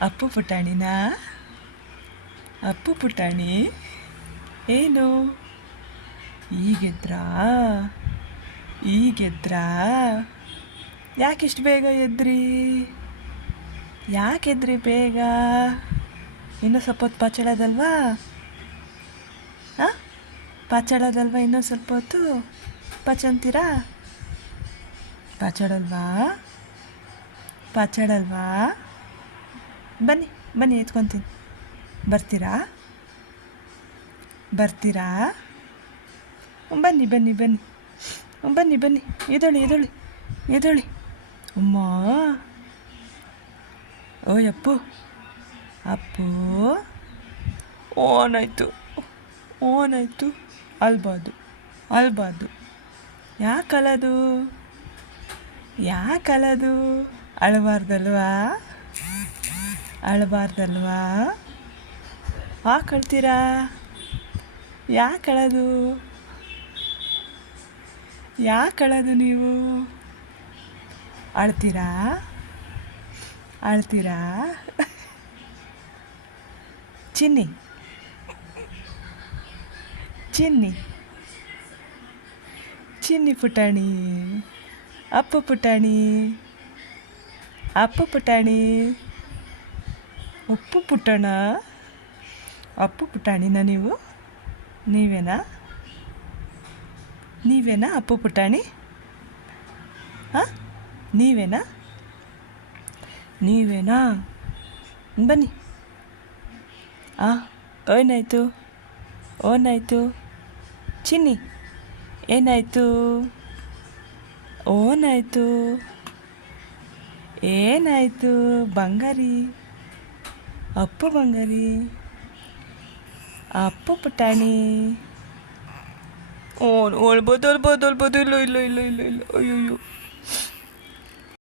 ಅಪ್ಪು ಪುಟಾಣಿನಾ? ಅಪ್ಪು ಪುಟಾಣಿ ಏನು ಈಗೆದ್ರಾ? ಈಗೆದ್ರಾ? ಯಾಕಿಷ್ಟು ಬೇಗ ಎದ್ರಿ? ಯಾಕೆದ್ರಿ ಬೇಗ? ಇನ್ನೂ ಸ್ವಲ್ಪ ಹೊತ್ತು ಪಾಚಳದಲ್ವಾ? ಹಾಂ, ಪಾಚಾಡೋದಲ್ವಾ ಇನ್ನೂ ಸ್ವಲ್ಪ ಹೊತ್ತು? ಪಾಚಂತೀರಾ? ಪಾಚಾಡಲ್ವಾ? ಪಾಚಾಡಲ್ವಾ? ಬನ್ನಿ ಬನ್ನಿ, ಎತ್ಕೊತೀನಿ. ಬರ್ತೀರಾ? ಬರ್ತೀರಾ? ಬನ್ನಿ ಬನ್ನಿ ಬನ್ನಿ ಬನ್ನಿ ಬನ್ನಿ, ಎದೊಳಿ ಎದೊಳಿ ಎದೊಳಿ. ಅಮ್ಮ, ಓಯ್ ಅಪ್ಪು, ಅಪ್ಪು ಓನಾಯ್ತು, ಓನಾಯ್ತು. ಅಲ್ಬಾರ್ದು, ಅಲ್ಬಾರ್ದು. ಯಾಕಲದು? ಯಾಕಲದು? ಅಳಬಾರ್ದಲ್ವಾ? ಅಳಬಾರ್ದಲ್ವಾ? ಯಾಕೆ ಅಳ್ತೀರಾ? ಯಾಕೆ ಅಳೋದು? ಯಾಕೆ ಅಳೋದು ನೀವು? ಅಳ್ತೀರಾ? ಅಳ್ತೀರಾ? ಚಿನ್ನಿ, ಚಿನ್ನಿ, ಚಿನ್ನಿ ಪುಟಾಣಿ, ಅಪ್ಪು ಪುಟಾಣಿ, ಅಪ್ಪು ಪುಟಾಣಿ, ಅಪ್ಪು ಪುಟ್ಟಣ. ಅಪ್ಪು ಪುಟಾಣಿನ ನೀವು? ನೀವೇನಾ? ನೀವೇನಾ ಅಪ್ಪು ಪುಟಾಣಿ? ಹಾಂ, ನೀವೇನಾ? ನೀವೇನಾ? ಬನ್ನಿ. ಏನಾಯಿತು? ಓನಾಯಿತು. ಚಿನ್ನಿ, ಏನಾಯಿತು? ಓನಾಯಿತು. ಏನಾಯಿತು? ಬಂಗಾರಿ, ಅಪ್ಪು ಬಂಗಾರಿ, ಅಪ್ಪು ಪುಟಾಣಿ. ಓ, ಅಳ್ಬೋದು ಅಳ್ಬೋದು ಅಳ್ಬೋದು. ಇಲ್ಲ ಇಲ್ಲ ಇಲ್ಲ ಇಲ್ಲ ಇಲ್ಲ, ಅಯ್ಯೋ.